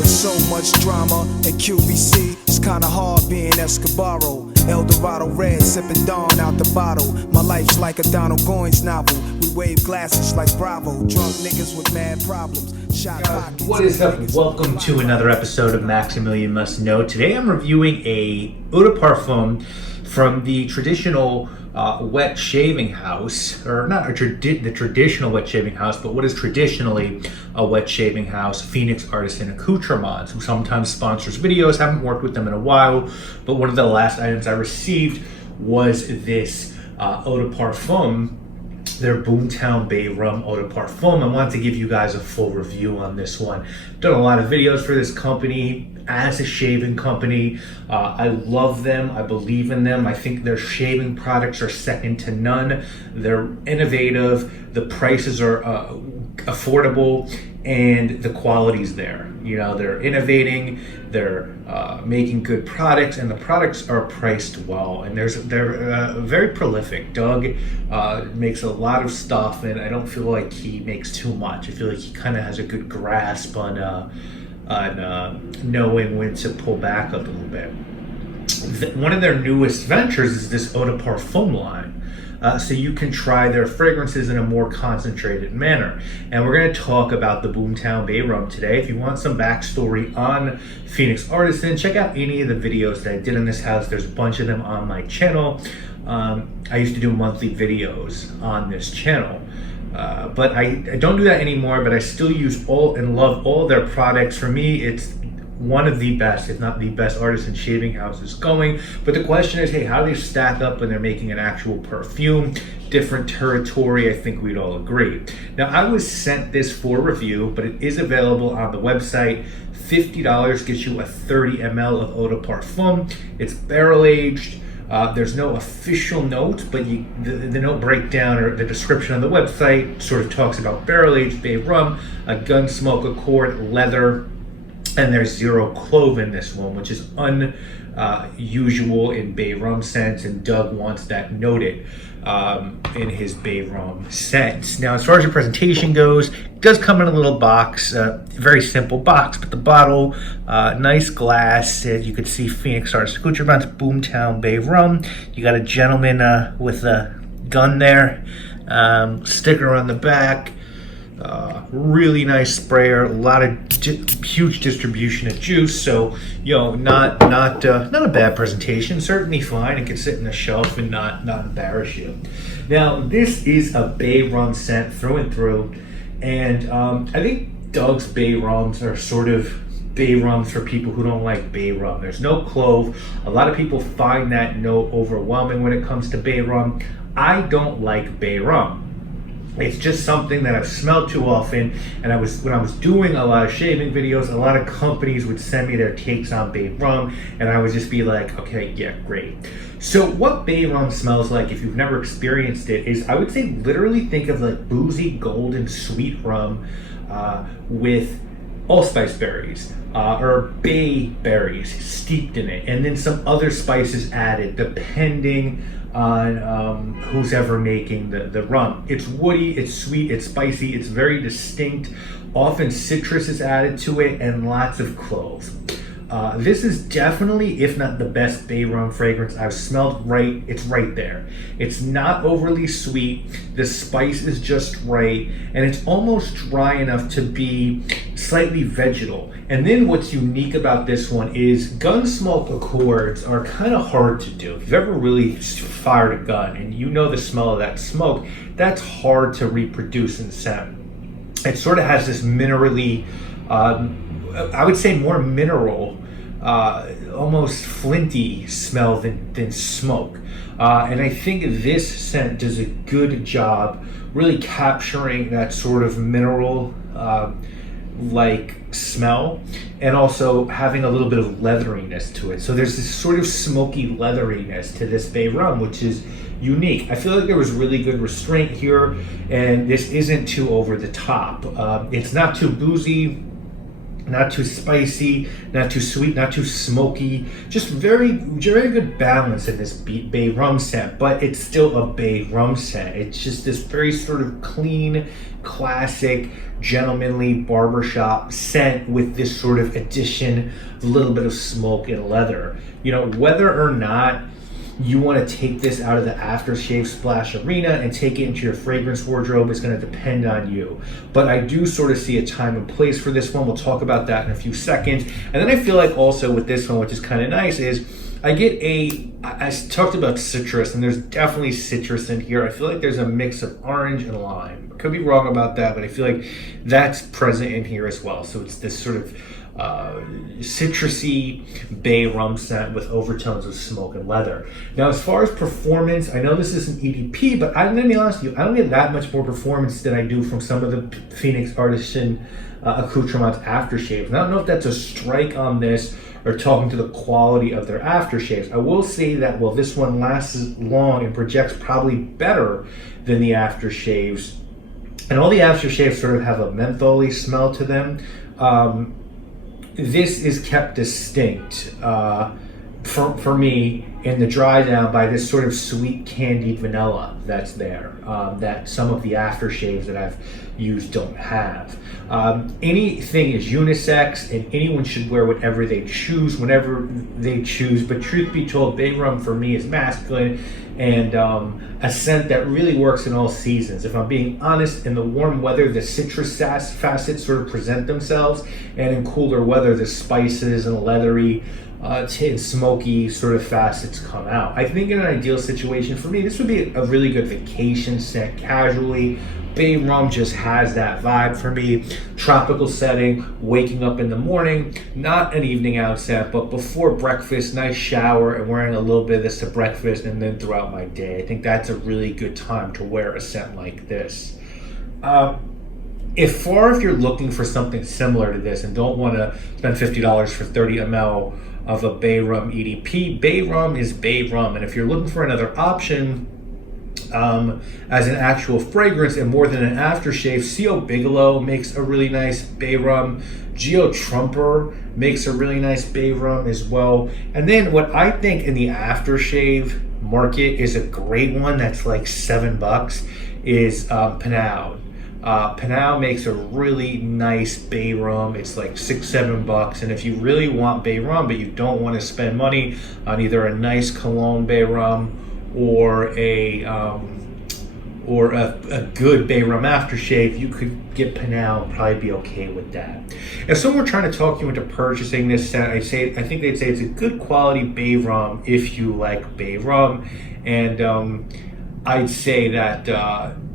With so much drama and QBC, it's kinda hard being Escobaro. El Dorado red, sipping Dawn out the bottle. My life's like a Donald Goines novel. We wave glasses like Bravo. Drunk niggas with mad problems. Shot pockets. What is up? Welcome to another episode of Maximilian Must Know. Today I'm reviewing a eau de parfum from the traditional wet shaving house, or not the traditional wet shaving house, but what is traditionally a wet shaving house, Phoenix Artisan Accoutrements, who sometimes sponsors videos. Haven't worked with them in a while, but one of the last items I received was this eau de parfum, their Boomtown Bay Rum Eau de Parfum. I wanted to give you guys a full review on this one. Done a lot of videos for this company as a shaving company. I love them. I believe in them. I think their shaving products are second to none. They're innovative. The prices are affordable, and the quality's there. You know, they're innovating. They're making good products, and the products are priced well. And they're very prolific. Doug makes a lot of stuff, and I don't feel like he makes too much. I feel like he kind of has a good grasp on knowing when to pull back a little bit. One of their newest ventures is this eau de parfum line. So you can try their fragrances in a more concentrated manner. And we're going to talk about the Boomtown Bay Rum today. If you want some backstory on Phoenix Artisan, check out any of the videos that I did in this house. There's a bunch of them on my channel. I used to do monthly videos on this channel. But I don't do that anymore, but I still use all and love all their products. For me, it's one of the best, if not the best, artisan shaving houses going. But the question is, hey, how do they stack up when they're making an actual perfume? Different territory, I think we'd all agree. Now, I was sent this for review, but it is available on the website. $50 gets you a 30 ml of eau de parfum. It's barrel aged. There's no official note, but the note breakdown or the description on the website sort of talks about barrel-aged bay rum, a gun smoke accord, leather, and there's zero clove in this one, which is unusual in bay rum scents, and Doug wants that noted in his bay rum scents. Now, as far as the presentation goes, it does come in a little box, very simple box, but the bottle, nice glass. You can see Phoenix Artisan Accoutrements, Boomtown Bay Rum. You got a gentleman with a gun there, sticker on the back. Really nice sprayer, a lot of huge distribution of juice, so you know, not a bad presentation. Certainly fine. It can sit in the shelf and not embarrass you. Now, this is a bay rum scent through and through, and I think Doug's bay rums are sort of bay rums for people who don't like bay rum. There's no clove. A lot of people find that note overwhelming when it comes to bay rum. I don't like bay rum. It's just something that I've smelled too often, and when I was doing a lot of shaving videos, a lot of companies would send me their takes on bay rum, and I would just be like, okay, yeah, great. So what bay rum smells like, if you've never experienced it, is I would say literally think of like boozy, golden, sweet rum with allspice berries or bay berries steeped in it, and then some other spices added depending on who's ever making the rum. It's woody, it's sweet, it's spicy, it's very distinct. Often citrus is added to it, and lots of cloves. This is definitely, if not the best bay rum fragrance I've smelled. It's right there. It's not overly sweet. The spice is just right, and it's almost dry enough to be slightly vegetal. And then what's unique about this one is gun smoke accords are kind of hard to do. If you've ever really fired a gun and you know the smell of that smoke, that's hard to reproduce in scent. It sort of has this minerally, I would say more mineral, almost flinty smell than smoke. And I think this scent does a good job really capturing that sort of mineral like smell, and also having a little bit of leatheriness to it. So there's this sort of smoky leatheriness to this bay rum, which is unique. I feel like there was really good restraint here, and this isn't too over the top. It's not too boozy. Not too spicy, not too sweet, not too smoky. Just very good balance in this bay rum scent, but it's still a bay rum scent. It's just this very sort of clean, classic, gentlemanly barbershop scent with this sort of addition, a little bit of smoke and leather. You know, whether or not you want to take this out of the aftershave splash arena and take it into your fragrance wardrobe is going to depend on you. But I do sort of see a time and place for this one. We'll talk about that in a few seconds. And then I feel like also with this one, which is kind of nice, is I talked about citrus, and there's definitely citrus in here. I feel like there's a mix of orange and lime. I could be wrong about that, but I feel like that's present in here as well. So it's this sort of citrusy bay rum scent with overtones of smoke and leather. Now, as far as performance, I know this is an EDP, but I'm going to be honest with you, I don't get that much more performance than I do from some of the Phoenix Artisan Accoutrements aftershaves. And I don't know if that's a strike on this or talking to the quality of their aftershaves. I will say that while this one lasts long and projects probably better than the aftershaves, and all the aftershaves sort of have a mentholy smell to them, this is kept distinct for me in the dry down by this sort of sweet candied vanilla that's there, that some of the aftershaves that I've used don't have. Anything is unisex, and anyone should wear whatever they choose whenever they choose, but truth be told, bay rum for me is masculine and a scent that really works in all seasons. If I'm being honest, in the warm weather, the citrus facets sort of present themselves, and in cooler weather, the spices and leathery, smoky sort of facets come out. I think in an ideal situation for me, this would be a really good vacation scent casually. Bay rum just has that vibe for me. Tropical setting, waking up in the morning, not an evening out scent, but before breakfast, nice shower and wearing a little bit of this to breakfast and then throughout my day. I think that's a really good time to wear a scent like this. If you're looking for something similar to this and don't want to spend $50 for 30 ml of a bay rum EDP, bay rum is bay rum. And if you're looking for another option as an actual fragrance and more than an aftershave, C.O. Bigelow makes a really nice bay rum. Geo Trumper makes a really nice bay rum as well. And then what I think in the aftershave market is a great one that's like $7 is Panau. Panau makes a really nice bay rum. It's like $6-7, and if you really want bay rum but you don't want to spend money on either a nice cologne bay rum or a good bay rum aftershave, you could get Panau and probably be okay with that. If someone were trying to talk you into purchasing this scent, I think they'd say it's a good quality bay rum if you like bay rum, and I'd say that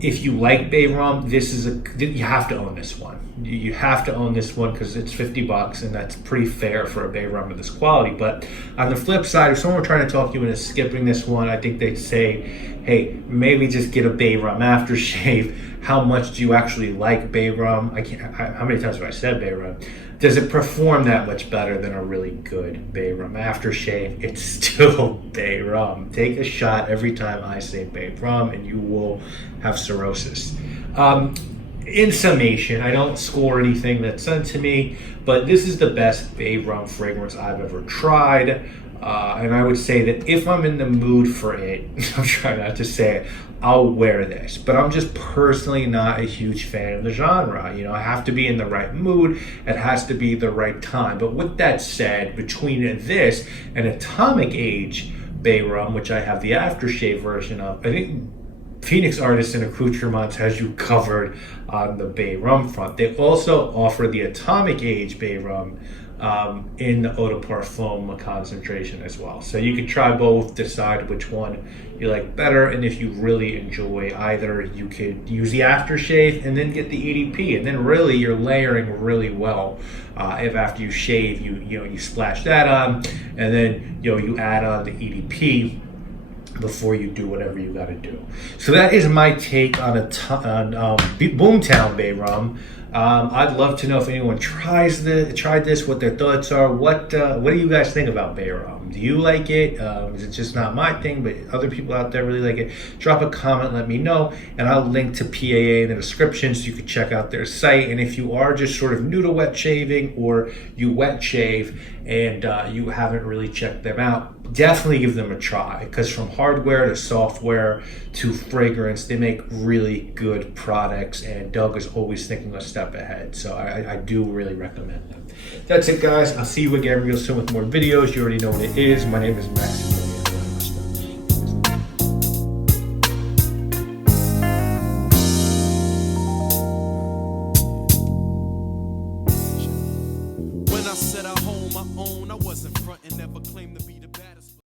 if you like bay rum, you have to own this one. You have to own this one because it's $50, and that's pretty fair for a bay rum of this quality. But on the flip side, if someone were trying to talk you into skipping this one, I think they'd say, hey, maybe just get a bay rum aftershave. How much do you actually like bay rum? How many times have I said bay rum? Does it perform that much better than a really good bay rum aftershave? It's still bay rum. Take a shot every time I say bay rum and you will have cirrhosis. In summation, I don't score anything that's sent to me, but this is the best bay rum fragrance I've ever tried. And I would say that if I'm in the mood for it, I'm trying not to say it, I'll wear this. But I'm just personally not a huge fan of the genre. You know, I have to be in the right mood. It has to be the right time. But with that said, between this and Atomic Age Bay Rum, which I have the aftershave version of, I think Phoenix Artisan Accoutrements has you covered on the Bay Rum front. They also offer the Atomic Age Bay Rum in the Eau de Parfum concentration as well. So you can try both, decide which one you like better, and if you really enjoy either, you could use the aftershave and then get the EDP, and then really you're layering really well. If after you shave, you splash that on, and then you add on the EDP before you do whatever you got to do. So that is my take on Boomtown Bay Rum. I'd love to know if anyone tried this, what their thoughts are. What do you guys think about bay rum? Do you like it? Is it just not my thing, but other people out there really like it? Drop a comment, let me know, and I'll link to PAA in the description so you can check out their site. And if you are just sort of new to wet shaving, or you wet shave and you haven't really checked them out, definitely give them a try, because from hardware to software to fragrance, they make really good products, and Doug is always thinking a step ahead. So I do really recommend them. That's it, guys. I'll see you again real soon with more videos. You already know what it is. My name is Maximilian. When I said I hold my own, I wasn't frontin', never claimed to be the